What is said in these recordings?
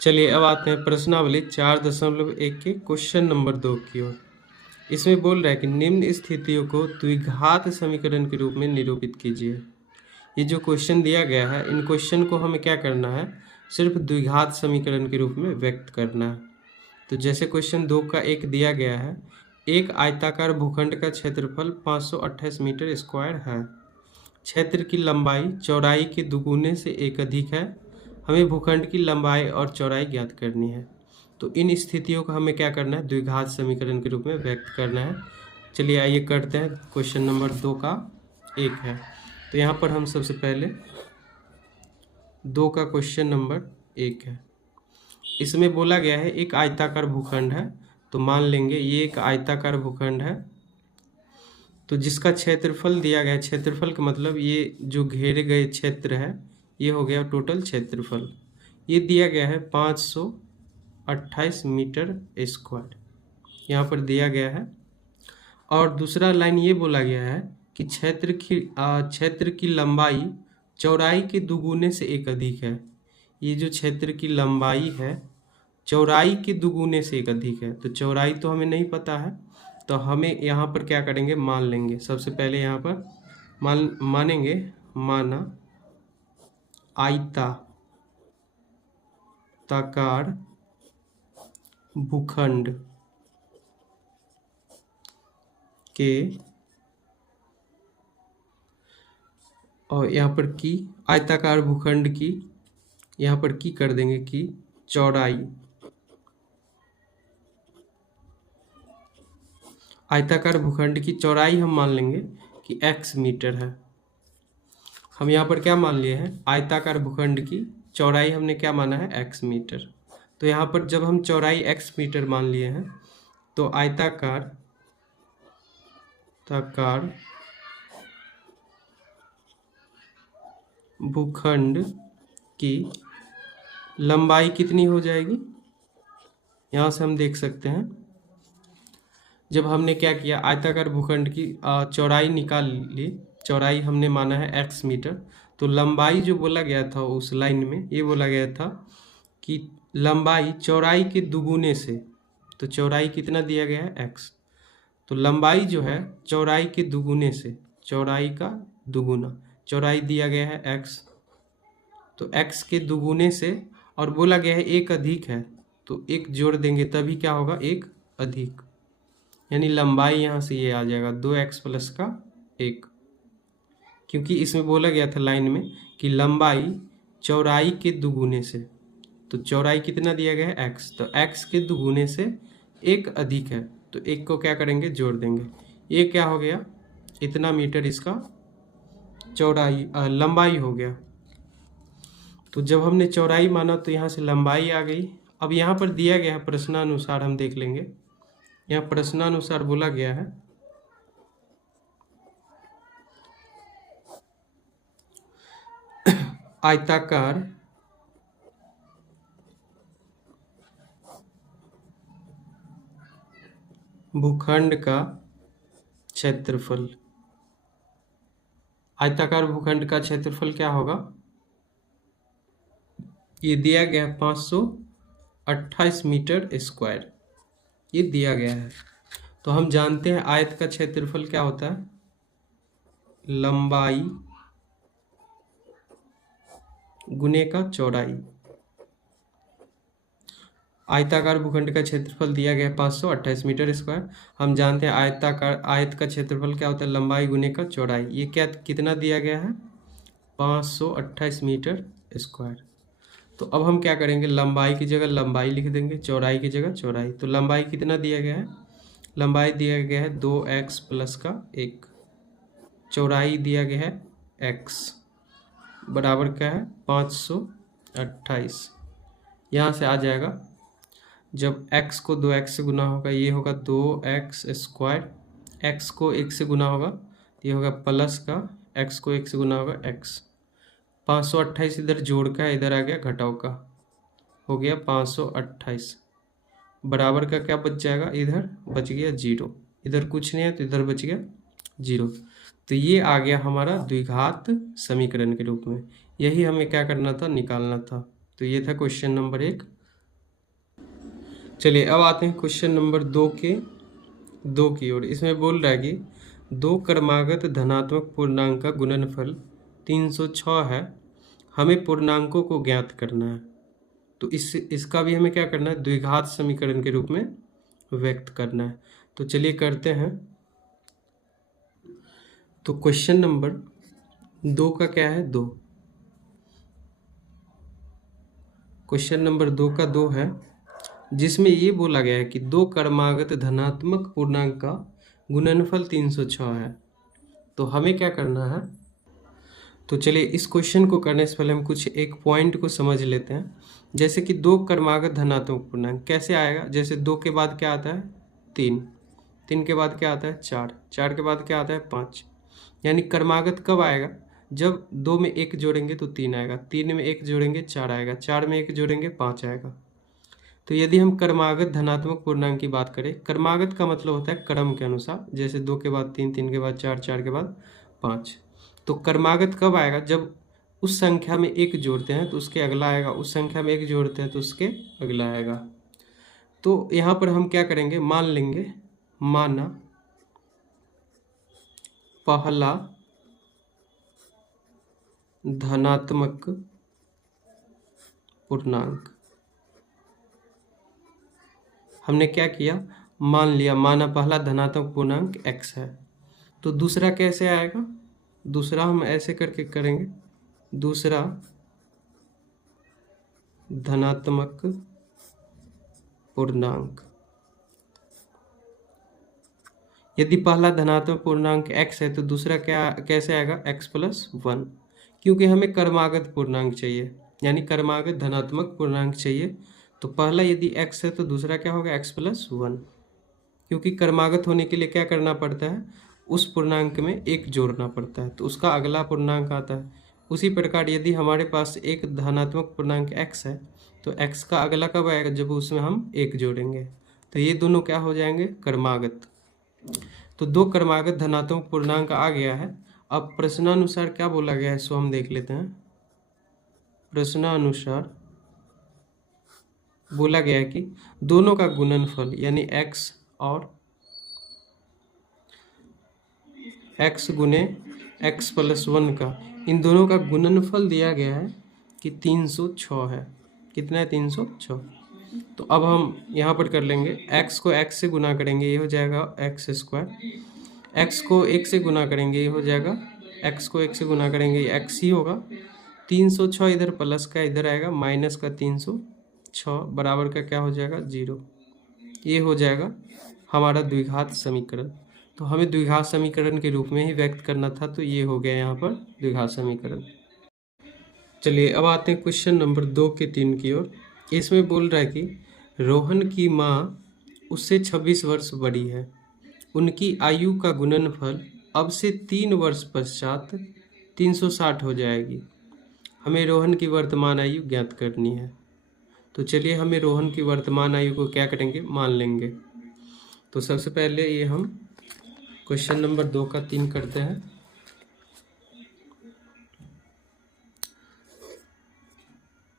चलिए अब आते हैं प्रश्नावली 4.1 के क्वेश्चन नंबर 2 की ओर। इसमें बोल रहा है कि निम्न स्थितियों को द्विघात समीकरण के रूप में निरूपित कीजिए। ये जो क्वेश्चन दिया गया है, इन क्वेश्चन को हमें क्या करना है, सिर्फ द्विघात समीकरण के रूप में व्यक्त करना है। तो जैसे क्वेश्चन 2 का एक दिया गया है, एक आयताकार भूखंड का क्षेत्रफल 528 मीटर स्क्वायर है। क्षेत्र की लंबाई चौड़ाई के दुगुने से एक अधिक है। हमें भूखंड की लंबाई और चौड़ाई ज्ञात करनी है। तो इन स्थितियों को हमें क्या करना है, द्विघात समीकरण के रूप में व्यक्त करना है। चलिए आइए करते हैं। क्वेश्चन नंबर 2 का एक है, तो यहाँ पर हम सबसे पहले 2 का क्वेश्चन नंबर 1 है। इसमें बोला गया है एक आयताकार भूखंड है, तो मान लेंगे ये एक आयताकार भूखंड है। तो जिसका क्षेत्रफल दिया गया है, क्षेत्रफल का मतलब ये जो घेरे गए क्षेत्र है, ये हो गया टोटल क्षेत्रफल। ये दिया गया है 528 मीटर स्क्वायर, यहाँ पर दिया गया है। और दूसरा लाइन ये बोला गया है कि क्षेत्र की लंबाई चौड़ाई के दुगुने से एक अधिक है। ये जो क्षेत्र की लंबाई है चौड़ाई के दुगुने से एक अधिक है। तो चौड़ाई तो हमें नहीं पता है, तो हमें यहाँ पर क्या करेंगे, मान लेंगे। सबसे पहले यहाँ पर मानेंगे, माना आयताकार भूखंड के, और यहाँ पर की आयताकार भूखंड की, यहाँ पर की कर देंगे कि चौड़ाई, आयताकार भूखंड की चौड़ाई हम मान लेंगे कि x मीटर है। हम यहाँ पर क्या मान लिए हैं, आयताकार भूखंड की चौड़ाई हमने क्या माना है, x मीटर। तो यहाँ पर जब हम चौड़ाई x मीटर मान लिए हैं, तो आयताकार भूखंड की लंबाई कितनी हो जाएगी, यहाँ से हम देख सकते हैं। जब हमने क्या किया, आयताकार भूखंड की चौड़ाई निकाल ली, चौड़ाई हमने माना है x मीटर, तो लंबाई जो बोला गया था उस लाइन में, ये बोला गया था कि लंबाई चौड़ाई के दुगुने से, तो चौड़ाई कितना दिया गया है x, तो लंबाई जो है चौड़ाई के दुगुने से, चौड़ाई का दुगुना, चौड़ाई दिया गया है x, तो x के दुगुने से, और बोला गया है एक अधिक है, तो एक जोड़ देंगे तभी क्या होगा, एक अधिक, यानी लंबाई यहाँ से ये आ जाएगा 2x प्लस का 1, क्योंकि इसमें बोला गया था लाइन में कि लंबाई चौड़ाई के दुगुने से, तो चौड़ाई कितना दिया गया है x, तो x के दुगुने से एक अधिक है, तो एक को क्या करेंगे, जोड़ देंगे। ये क्या हो गया, इतना मीटर इसका चौड़ाई लंबाई हो गया। तो जब हमने चौड़ाई माना तो यहाँ से लंबाई आ गई। अब यहाँ पर दिया गया है प्रश्नानुसार, हम देख लेंगे। यहाँ प्रश्नानुसार बोला गया है आयताकार भूखंड का क्षेत्रफल, आयताकार भूखंड का क्षेत्रफल क्या होगा, ये दिया गया है 528 मीटर स्क्वायर, ये दिया गया है। तो हम जानते हैं आयत का क्षेत्रफल क्या होता है, लंबाई गुने का चौड़ाई। आयताकार भूखंड का क्षेत्रफल दिया गया है 528 मीटर स्क्वायर। हम जानते हैं आयत का क्षेत्रफल क्या होता है, लंबाई गुने का चौड़ाई। ये क्या कितना दिया गया है, 528 मीटर स्क्वायर। तो अब हम क्या करेंगे, लंबाई की जगह लंबाई लिख देंगे, चौड़ाई की जगह चौड़ाई। तो लंबाई कितना दिया गया है, लंबाई दिया गया है 2x प्लस का 1, चौड़ाई दिया गया है x, बराबर क्या है 528। यहाँ से आ जाएगा, जब x को 2x से गुना होगा ये होगा 2x स्क्वायर, x को 1 से गुना होगा ये होगा प्लस का, x को 1 से गुना होगा x। 528 इधर जोड़ का, इधर आ गया घटाव का, हो गया 528, बराबर का क्या बच जाएगा, इधर बच गया 0, इधर कुछ नहीं है तो इधर बच गया 0। तो ये आ गया हमारा द्विघात समीकरण के रूप में। यही हमें क्या करना था, निकालना था। तो ये था क्वेश्चन नंबर 1। चलिए अब आते हैं क्वेश्चन नंबर 2 की ओर। इसमें बोल रहा है कि 2 क्रमागत धनात्मक पूर्णांक का गुणनफल 306 है, हमें पूर्णांकों को ज्ञात करना है। तो इसका भी हमें क्या करना है, द्विघात समीकरण के रूप में व्यक्त करना है। तो चलिए करते हैं। तो क्वेश्चन नंबर 2 का क्या है, 2। क्वेश्चन नंबर 2 का 2 है, जिसमें ये बोला गया है कि 2 क्रमागत धनात्मक पूर्णांक का गुणनफल 306 है। तो हमें क्या करना है, तो चलिए इस क्वेश्चन को करने से पहले हम कुछ एक पॉइंट को समझ लेते हैं। जैसे कि 2 क्रमागत धनात्मक पूर्णांक कैसे आएगा, जैसे 2 के बाद क्या आता है, 3, 3 के बाद क्या आता है, 4, 4 के बाद क्या आता है, 5। यानी क्रमागत कब आएगा, जब 2 में 1 जोड़ेंगे तो 3 आएगा, 3 में 1 जोड़ेंगे 4 आएगा, 4 में 1 जोड़ेंगे 5 आएगा। तो यदि हम क्रमागत धनात्मक पूर्णांक की बात करें, क्रमागत का मतलब होता है क्रम के अनुसार, जैसे 2 के बाद 3, 3 के बाद 4, 4 के बाद 5। तो क्रमागत कब आएगा, जब उस संख्या में 1 जोड़ते हैं तो उसके अगला आएगा, उस संख्या में 1 जोड़ते हैं तो उसके अगला आएगा। तो यहाँ पर हम क्या करेंगे, मान लेंगे, माना पहला धनात्मक पूर्णांक, हमने क्या किया, मान लिया, माना पहला धनात्मक पूर्णांक x है। तो दूसरा कैसे आएगा, दूसरा हम ऐसे करके करेंगे, दूसरा धनात्मक पूर्णांक, यदि पहला धनात्मक पूर्णांक x है तो दूसरा क्या कैसे आएगा, x+1, क्योंकि हमें क्रमागत पूर्णांक चाहिए, यानी क्रमागत धनात्मक पूर्णांक चाहिए। तो पहला यदि x है तो दूसरा क्या होगा, x+1, क्योंकि क्रमागत होने के लिए क्या करना पड़ता है, उस पूर्णांक में 1 जोड़ना पड़ता है तो उसका अगला पूर्णांक आता है। उसी प्रकार यदि हमारे पास एक धनात्मक पूर्णांक x है तो x का अगला कब आएगा, जब उसमें हम 1 जोड़ेंगे। तो ये दोनों क्या हो जाएंगे, क्रमागत। तो 2 क्रमागत धनात्मक पूर्णांक आ गया है। अब प्रश्नानुसार क्या बोला गया है सो हम देख लेते हैं। प्रश्नानुसार बोला गया है कि दोनों का गुणनफल यानी x और x गुने x+1 का, इन दोनों का गुणनफल दिया गया है कि 306 है। कितना है, 306। तो अब हम यहाँ पर कर लेंगे, x को x से गुना करेंगे ये हो जाएगा x², x को 1 से गुना करेंगे ये हो जाएगा, x को 1 से गुना करेंगे ये x ही होगा। 306 इधर प्लस का इधर आएगा, माइनस का 306 बराबर का क्या हो जाएगा, 0। ये हो जाएगा हमारा द्विघात समीकरण। तो हमें द्विघात समीकरण के रूप में ही व्यक्त करना था, तो ये हो गया यहाँ पर द्विघात समीकरण। चलिए अब आते हैं क्वेश्चन नंबर 2 के 3 की ओर। इसमें बोल रहा है कि रोहन की माँ उससे 26 वर्ष बड़ी है, उनकी आयु का गुणनफल अब से 3 वर्ष पश्चात 360 हो जाएगी, हमें रोहन की वर्तमान आयु ज्ञात करनी है। तो चलिए हमें रोहन की वर्तमान आयु को क्या करेंगे, मान लेंगे। तो सबसे पहले ये हम क्वेश्चन नंबर 2 का 3 करते हैं।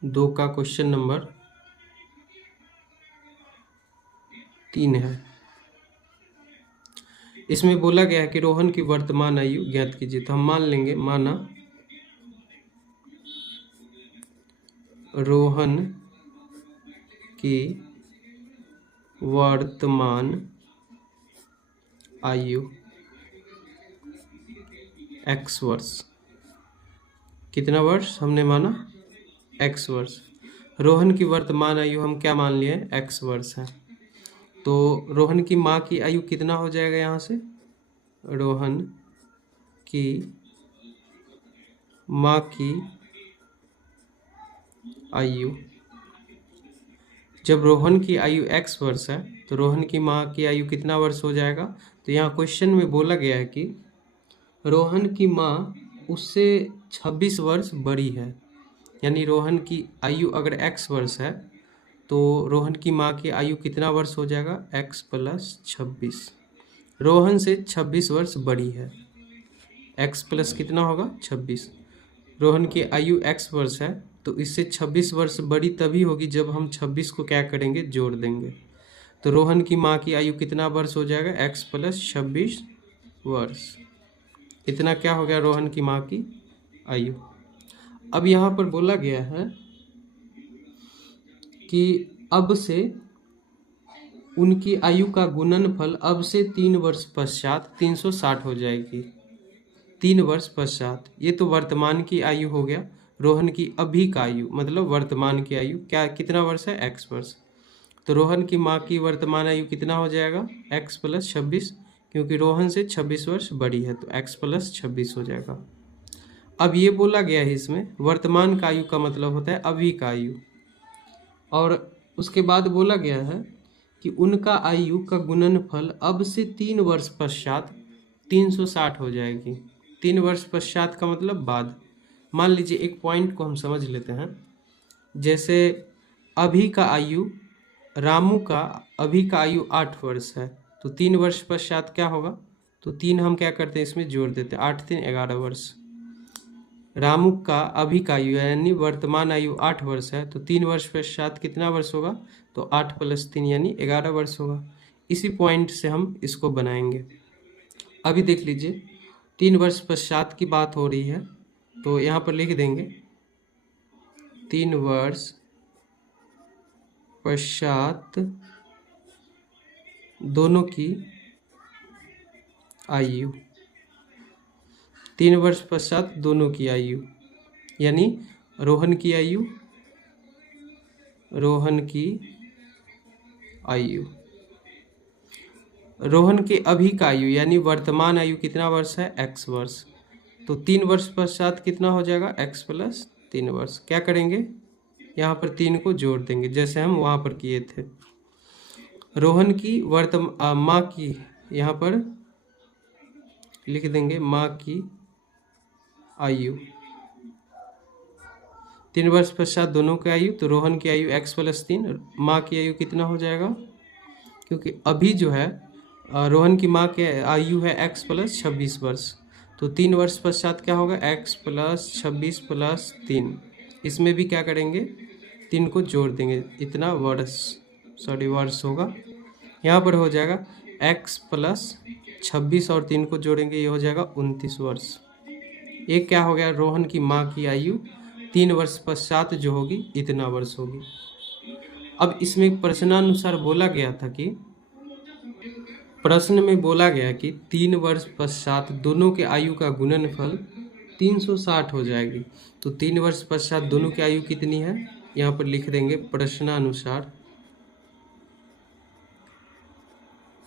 दो का क्वेश्चन नंबर 3 है। इसमें बोला गया है कि रोहन की वर्तमान आयु ज्ञात कीजिए। तो हम मान लेंगे, माना रोहन की वर्तमान आयु x वर्ष। कितना वर्ष हमने माना, x वर्ष। रोहन की वर्तमान आयु हम क्या मान लिए, x वर्ष है। तो रोहन की माँ की आयु कितना हो जाएगा, यहाँ से रोहन की माँ की आयु, जब रोहन की आयु x वर्ष है तो रोहन की माँ की आयु कितना वर्ष हो जाएगा। तो यहाँ क्वेश्चन में बोला गया है कि रोहन की माँ उससे 26 वर्ष बड़ी है, यानी रोहन की आयु अगर x वर्ष है तो रोहन की माँ की आयु कितना वर्ष हो जाएगा, x+26। रोहन से 26 वर्ष बड़ी है, x प्लस कितना होगा, 26। रोहन की आयु x वर्ष है तो इससे 26 वर्ष बड़ी तभी होगी जब हम 26 को क्या करेंगे, जोड़ देंगे। तो रोहन की माँ की आयु कितना वर्ष हो जाएगा, x प्लस 26 वर्ष। इतना क्या हो गया रोहन की माँ की आयु। अब यहाँ पर बोला गया है कि अब से उनकी आयु का गुणनफल अब से 3 वर्ष पश्चात 360 हो जाएगी। 3 वर्ष पश्चात, ये तो वर्तमान की आयु हो गया। रोहन की अभी का आयु मतलब वर्तमान की आयु क्या, कितना वर्ष है, x वर्ष। तो रोहन की माँ की वर्तमान आयु कितना हो जाएगा, x प्लस 26, क्योंकि रोहन से 26 वर्ष बड़ी है तो x प्लस 26 हो जाएगा। अब ये बोला गया है इसमें वर्तमान का आयु का मतलब होता है अभी का आयु, और उसके बाद बोला गया है कि उनका आयु का गुणनफल अब से 3 वर्ष पश्चात 360 हो जाएगी। 3 वर्ष पश्चात का मतलब बाद। मान लीजिए एक पॉइंट को हम समझ लेते हैं, जैसे अभी का आयु, रामू का अभी का आयु 8 वर्ष है, तो 3 वर्ष पश्चात क्या होगा, तो 3 हम क्या करते हैं इसमें जोड़ देते हैं, 8 3 11 वर्ष। रामू का अभी का आयु यानी वर्तमान आयु 8 वर्ष है, तो 3 वर्ष पश्चात कितना वर्ष होगा, तो 8 प्लस 3 यानी 11 वर्ष होगा। इसी पॉइंट से हम इसको बनाएंगे। अभी देख लीजिए 3 वर्ष पश्चात की बात हो रही है, तो यहाँ पर लिख देंगे 3 वर्ष पश्चात दोनों की आयु, 3 वर्ष पश्चात दोनों की आयु यानी रोहन की आयु, रोहन की आयु, रोहन के अभी का आयु यानी वर्तमान आयु कितना वर्ष है, x वर्ष। तो 3 वर्ष पश्चात कितना हो जाएगा, x प्लस 3 वर्ष। क्या करेंगे, यहाँ पर 3 को जोड़ देंगे जैसे हम वहाँ पर किए थे। रोहन की माँ की, यहाँ पर लिख देंगे माँ की आयु, 3 वर्ष पश्चात दोनों की आयु, तो रोहन की आयु x प्लस 3, माँ की आयु कितना हो जाएगा, क्योंकि अभी जो है रोहन की माँ की आयु है x प्लस 26 वर्ष, तो 3 वर्ष पश्चात क्या होगा, x प्लस 26 प्लस 3। इसमें भी क्या करेंगे, 3 को जोड़ देंगे, इतना वर्ष होगा। यहाँ पर हो जाएगा x प्लस 26 और 3 को जोड़ेंगे, ये हो जाएगा 29 वर्ष। ये क्या हो गया, रोहन की माँ की आयु 3 वर्ष पश्चात जो होगी इतना वर्ष होगी। अब इसमें प्रश्नानुसार बोला गया था कि, प्रश्न में बोला गया कि 3 वर्ष पश्चात दोनों के आयु का गुणनफल 360 हो जाएगी। तो 3 वर्ष पश्चात दोनों की आयु कितनी है, यहाँ पर लिख देंगे प्रश्नानुसार,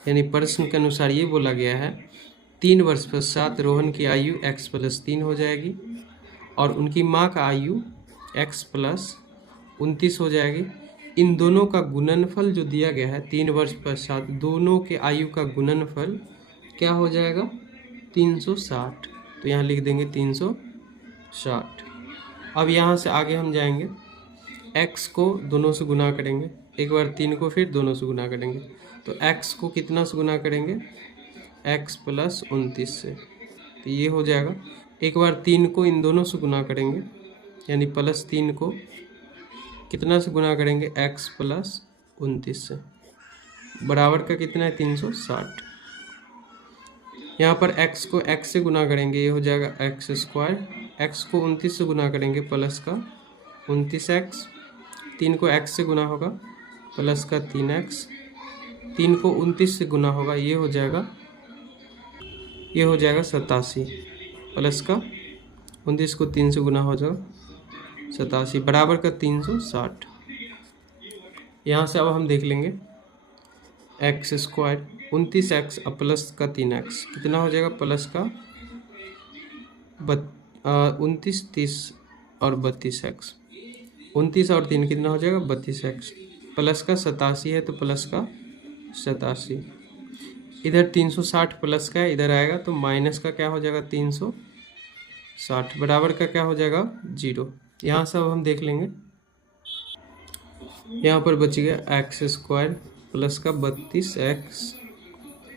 यानी प्रश्न के अनुसार ये बोला गया है 3 वर्ष पश्चात रोहन की आयु x प्लस 3 हो जाएगी और उनकी माँ का आयु x प्लस 29 हो जाएगी। इन दोनों का गुणनफल जो दिया गया है 3 वर्ष पश्चात दोनों के आयु का गुणनफल क्या हो जाएगा, 360। तो यहाँ लिख देंगे 360। अब यहाँ से आगे हम जाएंगे, x को दोनों से गुना करेंगे, एक बार 3 को फिर दोनों से गुना करेंगे, तो x को कितना से गुना करेंगे, x प्लस 29 से, तो ये हो जाएगा। एक बार 3 को इन दोनों से गुना करेंगे यानी प्लस 3 को कितना से गुना करेंगे, x प्लस 29 से, बराबर का कितना है, 360। यहाँ पर x को x से गुना करेंगे, ये हो जाएगा x स्क्वायर, x को 29 से गुना करेंगे प्लस का 29x, 3 को x से गुना होगा प्लस का 3x, 3 को 29 से गुना होगा, ये हो जाएगा 87, प्लस का 29 को 3 से गुना हो जाएगा 87, बराबर का 360। यहाँ से अब हम देख लेंगे x स्क्वायर 29x प्लस का 3x कितना हो जाएगा, प्लस का 29 30 और 32x, 29 और 3 कितना हो जाएगा, 32x, प्लस का 87 है तो प्लस का 87, इधर 360 प्लस का है, इधर आएगा तो माइनस का क्या हो जाएगा, 360, बराबर का क्या हो जाएगा, 0। यहाँ से अब हम देख लेंगे, यहाँ पर बच गया x स्क्वायर प्लस का 32x,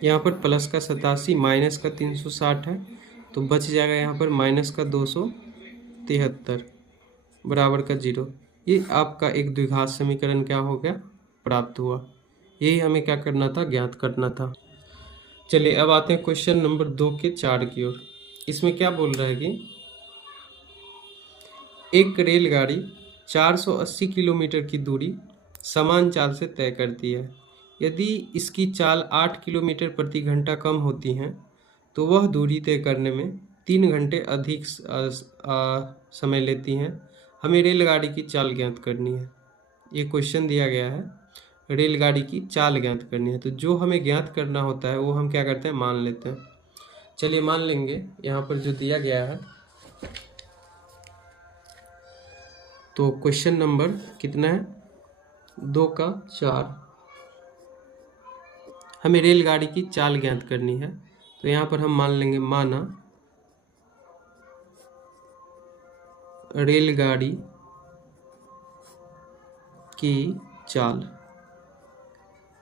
यहाँ पर प्लस का 87 माइनस का 360 है तो बच जाएगा यहाँ पर माइनस का 273, बराबर का 0। ये आपका एक द्विघात समीकरण क्या हो गया, प्राप्त हुआ। यही हमें क्या करना था, ज्ञात करना था। चलिए अब आते हैं क्वेश्चन नंबर 2 के 4 की ओर। इसमें क्या बोल रहा है कि एक रेलगाड़ी 480 किलोमीटर की दूरी समान चाल से तय करती है। यदि इसकी चाल 8 किलोमीटर प्रति घंटा कम होती है तो वह दूरी तय करने में 3 घंटे अधिक समय लेती हैं। हमें रेलगाड़ी की चाल ज्ञात करनी है। ये क्वेश्चन दिया गया है, रेलगाड़ी की चाल ज्ञात करनी है। तो जो हमें ज्ञात करना होता है वो हम क्या करते हैं, मान लेते हैं। चलिए मान लेंगे, यहाँ पर जो दिया गया है, तो क्वेश्चन नंबर कितना है, 2 का 4। हमें रेलगाड़ी की चाल ज्ञात करनी है। तो यहाँ पर हम मान लेंगे, माना रेलगाड़ी की चाल,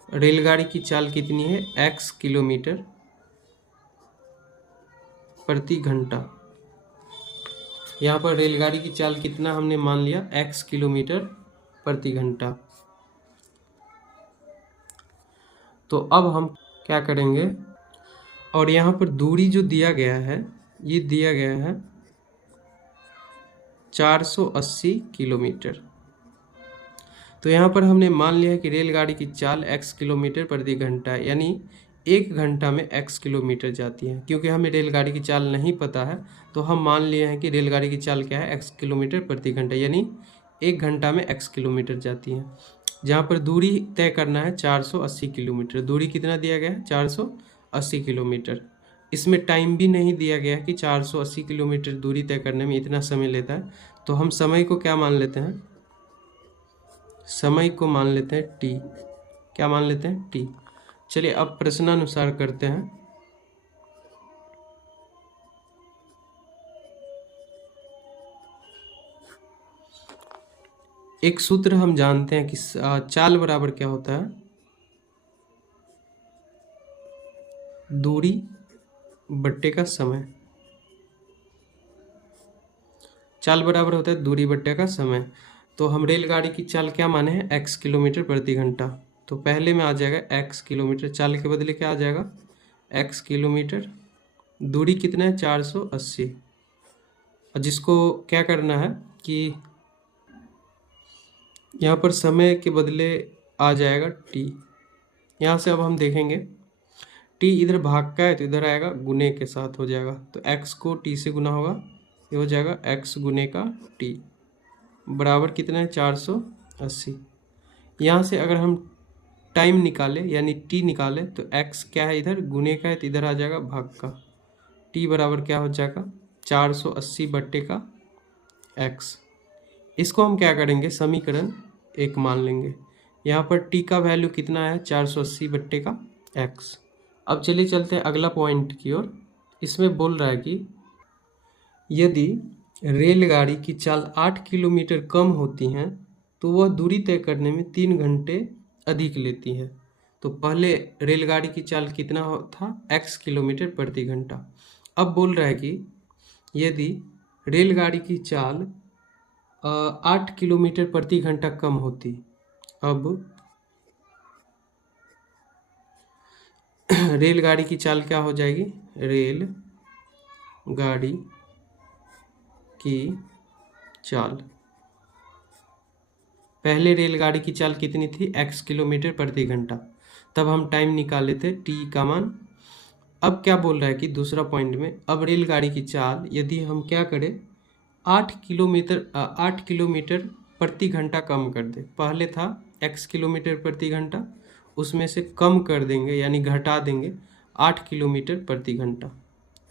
रेलगाड़ी की चाल कितनी है, x किलोमीटर प्रति घंटा। यहाँ पर रेलगाड़ी की चाल कितना हमने मान लिया, x किलोमीटर प्रति घंटा। तो अब हम क्या करेंगे, और यहाँ पर दूरी जो दिया गया है, ये दिया गया है 480 किलोमीटर। तो यहाँ पर हमने मान लिया है कि रेलगाड़ी की चाल x किलोमीटर प्रति घंटा है, यानी 1 घंटा में x किलोमीटर जाती है। क्योंकि हमें रेलगाड़ी की चाल नहीं पता है तो हम मान लिए हैं कि रेलगाड़ी की चाल क्या है, x किलोमीटर प्रति घंटा, यानी 1 घंटा में x किलोमीटर जाती है। जहाँ पर दूरी तय करना है 480 किलोमीटर। दूरी कितना दिया गया है, 480 किलोमीटर। इसमें टाइम भी नहीं दिया गया कि 480 किलोमीटर दूरी तय करने में इतना समय लेता है। तो हम समय को क्या मान लेते हैं, समय को मान लेते हैं t। क्या मान लेते हैं, t। चलिए अब प्रश्नानुसार करते हैं। एक सूत्र हम जानते हैं कि चाल बराबर क्या होता है, दूरी बट्टे का समय। चाल बराबर होता है दूरी बट्टे का समय। तो हम रेलगाड़ी की चाल क्या माने हैं, x किलोमीटर प्रति घंटा। तो पहले में आ जाएगा x किलोमीटर, चाल के बदले क्या आ जाएगा, x किलोमीटर। दूरी कितना है, 480। और जिसको क्या करना है कि यहाँ पर समय के बदले आ जाएगा t। यहाँ से अब हम देखेंगे t इधर भाग का है तो इधर आएगा गुने के साथ हो जाएगा। तो x को t से गुना होगा, ये हो जाएगा x गुने का t बराबर कितना है, 480। यहाँ से अगर हम टाइम निकाले यानी t निकाले तो x क्या है, इधर गुने का है तो इधर आ जाएगा भाग का। t बराबर क्या हो जाएगा, 480 बट्टे का x। इसको हम क्या करेंगे, समीकरण 1 मान लेंगे। यहाँ पर t का वैल्यू कितना है, 480 बट्टे का x। अब चलिए चलते हैं अगला पॉइंट की ओर। इसमें बोल रहा है कि यदि रेलगाड़ी की चाल 8 किलोमीटर कम होती हैं तो वह दूरी तय करने में 3 घंटे अधिक लेती है। तो पहले रेलगाड़ी की चाल कितना था, x किलोमीटर प्रति घंटा। अब बोल रहा है कि यदि रेलगाड़ी की चाल 8 किलोमीटर प्रति घंटा कम होती, अब रेलगाड़ी की चाल क्या हो जाएगी, रेल गाड़ी की चाल, पहले रेलगाड़ी की चाल कितनी थी, x किलोमीटर प्रति घंटा। तब हम टाइम निकाले थे t का मान। अब क्या बोल रहा है कि दूसरा पॉइंट में, अब रेलगाड़ी की चाल यदि हम क्या करें, 8 किलोमीटर प्रति घंटा कम कर दे। पहले था x किलोमीटर प्रति घंटा, उसमें से कम कर देंगे यानी घटा देंगे 8 किलोमीटर प्रति घंटा।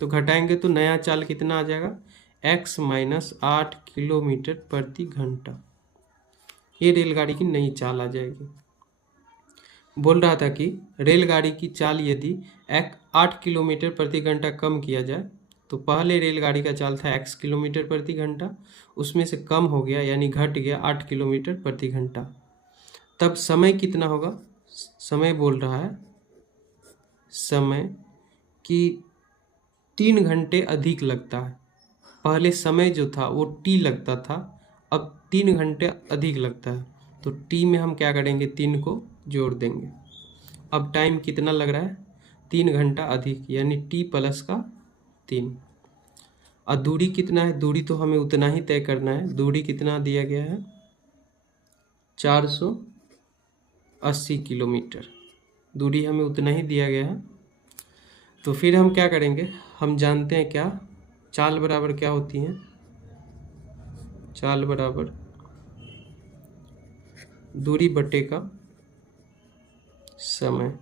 तो घटाएंगे तो नया चाल कितना आ जाएगा, x माइनस 8 किलोमीटर प्रति घंटा। ये रेलगाड़ी की नई चाल आ जाएगी। बोल रहा था कि रेलगाड़ी की चाल यदि 8 किलोमीटर प्रति घंटा कम किया जाए, तो पहले रेलगाड़ी का चाल था x किलोमीटर प्रति घंटा, उसमें से कम हो गया यानी घट गया 8 किलोमीटर प्रति घंटा। तब समय कितना होगा, समय बोल रहा है समय कि 3 घंटे अधिक लगता है। पहले समय जो था वो t लगता था, अब 3 घंटे अधिक लगता है, तो टी में हम क्या करेंगे, 3 को जोड़ देंगे। अब टाइम कितना लग रहा है, 3 घंटा अधिक, यानी टी प्लस का 3। और दूरी कितना है, दूरी तो हमें उतना ही तय करना है। दूरी कितना दिया गया है, 480 किलोमीटर, दूरी हमें उतना ही दिया गया है। तो फिर हम क्या करेंगे, हम जानते हैं क्या, चाल बराबर क्या होती है, चाल बराबर दूरी बटे का समय।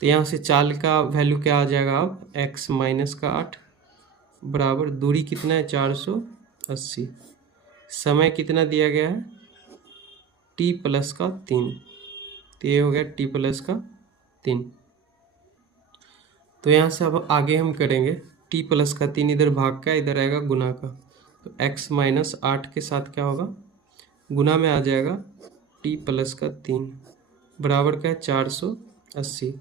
तो यहाँ से चाल का वैल्यू क्या आ जाएगा, अब x माइनस का 8 बराबर दूरी कितना है 480, समय कितना दिया गया है t प्लस का 3, तो ये हो गया t प्लस का 3। तो यहाँ से अब आगे हम करेंगे t प्लस का 3, इधर भाग का, इधर आएगा गुना का, तो x माइनस 8 के साथ क्या होगा, गुना में आ जाएगा t प्लस का 3 बराबर क्या है 480।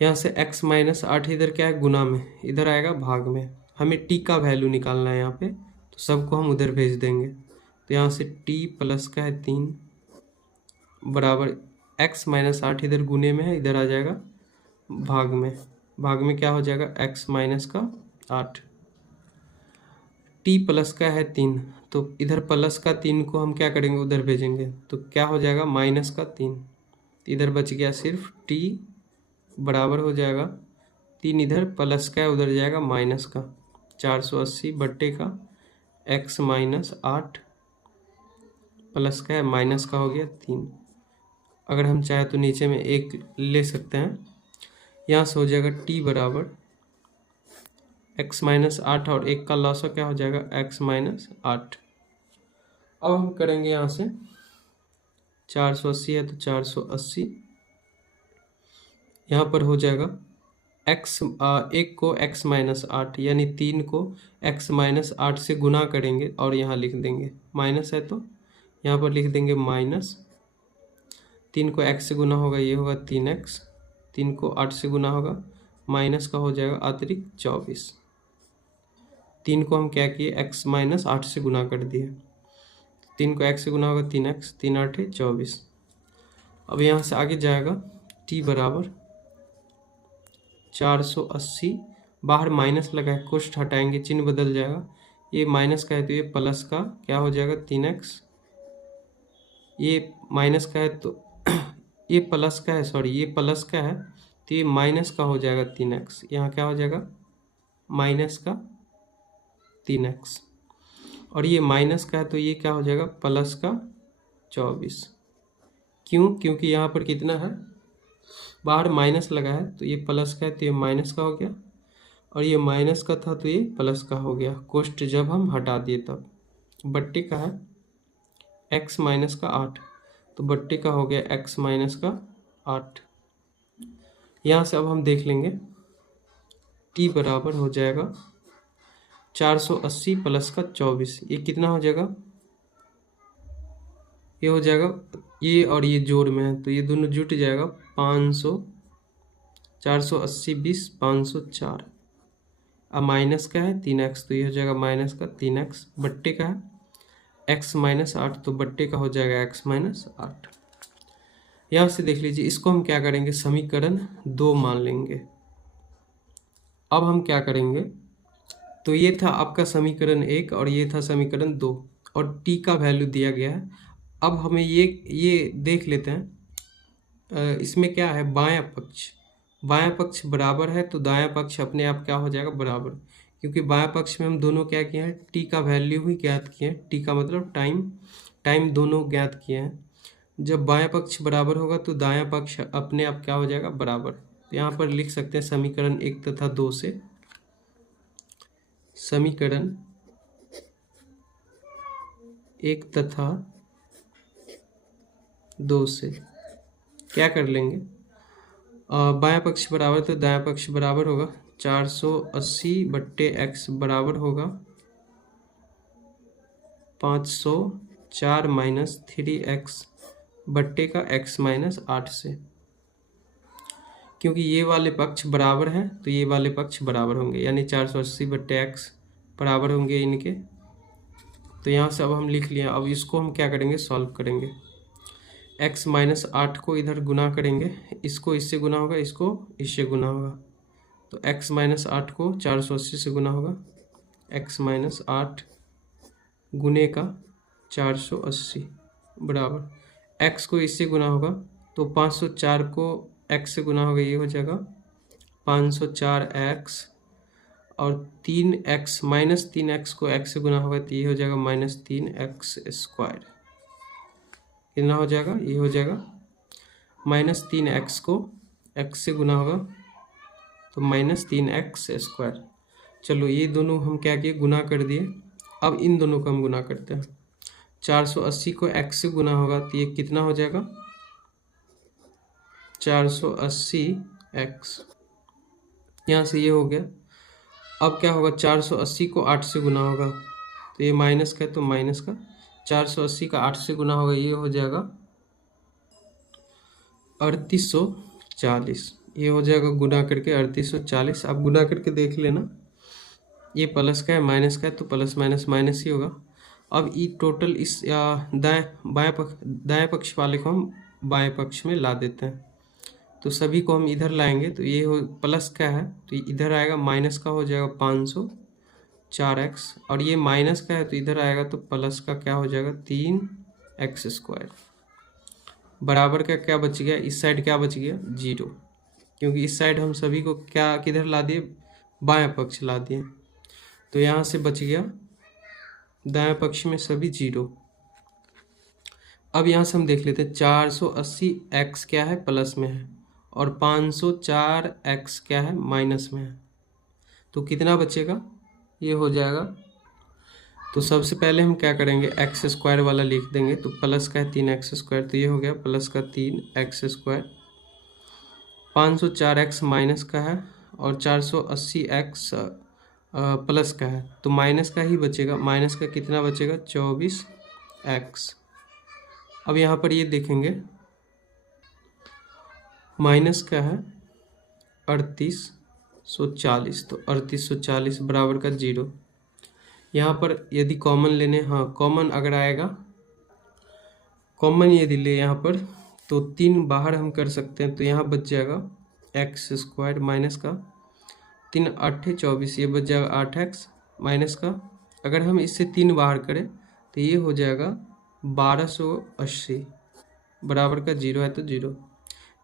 यहाँ से x माइनस 8 इधर क्या है गुना में, इधर आएगा भाग में, हमें t का वैल्यू निकालना है यहाँ पे, तो सबको हम उधर भेज देंगे। तो यहाँ से t प्लस का है 3 बराबर x माइनस 8 इधर गुने में है, इधर आ जाएगा भाग में, भाग में क्या हो जाएगा x माइनस का 8। t प्लस का है 3, तो इधर प्लस का 3 को हम क्या करेंगे, उधर भेजेंगे, तो क्या हो जाएगा माइनस का 3, इधर बच गया सिर्फ t बराबर हो जाएगा 3, इधर प्लस का है उधर जाएगा माइनस का, 480 बट्टे का x माइनस 8 प्लस का है माइनस का हो गया 3। अगर हम चाहे तो नीचे में 1 ले सकते हैं, यहाँ से हो जाएगा t बराबर x माइनस 8 और 1 का लॉस क्या हो जाएगा x माइनस 8। अब हम करेंगे यहाँ से 480 है तो 480, यहाँ पर हो जाएगा एक को x माइनस 8 यानी 3 को x माइनस 8 से गुना करेंगे और यहाँ लिख देंगे, माइनस है तो यहाँ पर लिख देंगे माइनस, 3 को x से गुना होगा ये होगा 3x, 3 को 8 से गुना होगा, माइनस का हो जाएगा अतिरिक्त 24। 3 को हम क्या किए x माइनस 8 से गुना कर दिए, 3 को x से गुना होगा 3x, 3 8 है 24। अब यहाँ से आगे जाएगा t बराबर 480, बाहर माइनस लगा है, कोष्ठ हटाएंगे चिन्ह बदल जाएगा, ये माइनस का है तो ये प्लस का क्या हो जाएगा 3x, ये माइनस का है तो ये प्लस का है, सॉरी ये प्लस का है तो ये माइनस का हो जाएगा 3x, यहाँ क्या हो जाएगा माइनस का 3x, और ये माइनस का है तो ये क्या हो जाएगा प्लस का 24। क्यों, क्योंकि यहाँ पर कितना है, बाहर माइनस लगा है तो ये प्लस का है तो ये माइनस का हो गया, और ये माइनस का था तो ये प्लस का हो गया, कोष्ठ जब हम हटा दिए तब। बट्टे का है x माइनस का 8, तो बट्टे का हो गया x माइनस का 8। यहाँ से अब हम देख लेंगे t बराबर हो जाएगा 480 प्लस का 24, ये कितना हो जाएगा, ये हो जाएगा ये और ये जोड़ में है तो ये दोनों जुट जाएगा 500, 480 20 504, अब माइनस का है 3x तो ये हो जाएगा माइनस का 3x, बट्टे का है x माइनस 8 तो बट्टे का हो जाएगा x माइनस 8। यहाँ से देख लीजिए, इसको हम क्या करेंगे समीकरण 2 मान लेंगे। अब हम क्या करेंगे, तो ये था आपका समीकरण 1 और ये था समीकरण 2 और t का वैल्यू दिया गया है। अब हमें ये देख लेते हैं, इसमें क्या है बायां पक्ष बराबर है तो दायां पक्ष अपने आप क्या हो जाएगा बराबर, क्योंकि बायां पक्ष में हम दोनों क्या किए हैं t का वैल्यू ही ज्ञात किए हैं, t का मतलब टाइम दोनों ज्ञात किए हैं। जब बायां पक्ष बराबर होगा तो दायां पक्ष अपने आप क्या हो जाएगा बराबर। तो यहाँ पर लिख सकते हैं समीकरण 1 तथा 2 से, समीकरण 1 तथा 2 से क्या कर लेंगे, बायां पक्ष बराबर तो दायां पक्ष बराबर होगा 480 बट्टे x बराबर होगा 504 माइनस 3x बट्टे का x माइनस 8 से, क्योंकि ये वाले पक्ष बराबर हैं तो ये वाले पक्ष बराबर होंगे, यानी 480 बट्टे x बराबर होंगे इनके तो यहाँ से अब हम लिख लिया। अब इसको हम क्या करेंगे, सॉल्व करेंगे। x माइनस 8 को इधर गुना करेंगे, इसको इससे गुना होगा, इसको इससे गुना होगा। तो x माइनस 8 को 480 से गुना होगा, x माइनस 8 गुने का 480 बराबर x को इससे गुना होगा तो 504 को x से गुना होगा, ये हो जाएगा 504x, और 3x माइनस 3x को x से गुना होगा तो ये हो जाएगा माइनस 3x स्क्वायर। कितना हो जाएगा, ये हो जाएगा माइनस 3x को x से गुना होगा तो माइनस 3x स्क्वायर। चलो ये दोनों हम क्या किए, गुना कर दिए। अब इन दोनों को हम गुना करते हैं। 480 को x से गुना होगा तो ये कितना हो जाएगा, 480x, यहाँ से ये हो गया। अब क्या होगा, 480 को 8 से गुना होगा तो ये माइनस का है तो माइनस का, 480 का 8 से गुना होगा, ये हो जाएगा 3840, ये हो जाएगा गुना करके 3840। आप गुना करके देख लेना, ये प्लस का है माइनस का है तो प्लस माइनस माइनस ही होगा। अब ये टोटल इस दाएं पक्ष वाले को हम बाएं पक्ष में ला देते हैं, तो सभी को हम इधर लाएंगे तो ये हो प्लस का है तो इधर आएगा माइनस का, हो जाएगा 504x, और ये माइनस का है तो इधर आएगा तो प्लस का क्या हो जाएगा 3x स्क्वायर बराबर का क्या बच गया, इस साइड क्या बच गया 0, क्योंकि इस साइड हम सभी को क्या किधर ला दिए, बाएं पक्ष ला दिए। तो यहाँ से बच गया दाएं पक्ष में सभी 0। अब यहाँ से हम देख लेते हैं 480x क्या है, प्लस में है, और 504x क्या है, माइनस में है। तो कितना बचेगा, ये हो जाएगा। तो सबसे पहले हम क्या करेंगे, x स्क्वायर वाला लिख देंगे, तो प्लस का है 3x स्क्वायर, तो ये हो गया प्लस का 3x स्क्वायर। 504x माइनस का है और 480x प्लस का है, तो माइनस का ही बचेगा। माइनस का कितना बचेगा, 24x। अब यहाँ पर ये देखेंगे माइनस का है 3840, तो 3840 बराबर का 0। यहाँ पर यदि कॉमन लेने, हाँ कॉमन अगर आएगा, कॉमन यदि ले यहाँ पर तो 3 बाहर हम कर सकते हैं, तो यहाँ बच जाएगा x स्क्वायर माइनस का 3 8 24, ये बच जाएगा 8x माइनस का, अगर हम इससे 3 बाहर करें तो ये हो जाएगा 1280 बराबर का 0 है तो 0।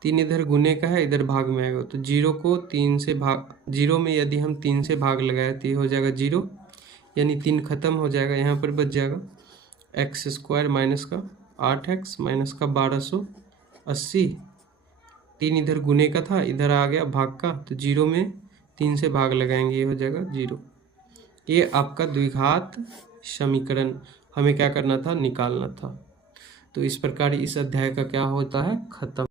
3 इधर गुने का है, इधर भाग में आएगा, तो 0 को 3 से भाग, 0 में यदि हम 3 से भाग लगाए तो ये हो जाएगा 0, यानी 3 खत्म हो जाएगा। यहाँ पर बच जाएगा x स्क्वायर माइनस का 8x माइनस का 1280। 3 इधर गुने का था, इधर आ गया भाग का, तो 0 में 3 से भाग लगाएंगे, ये हो जाएगा 0। ये आपका द्विघात समीकरण हमें क्या करना था, निकालना था। तो इस प्रकार इस अध्याय का क्या होता है, खत्म।